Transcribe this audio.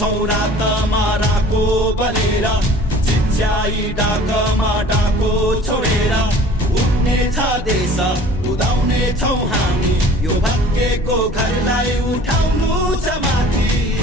छौ रातमा राको बनेर चिच्याई डाकमा डाको छोडेर उड्ने छ देश उदाउने छौ हामी यो भत्केको घरलाई उठाउनु छ माथि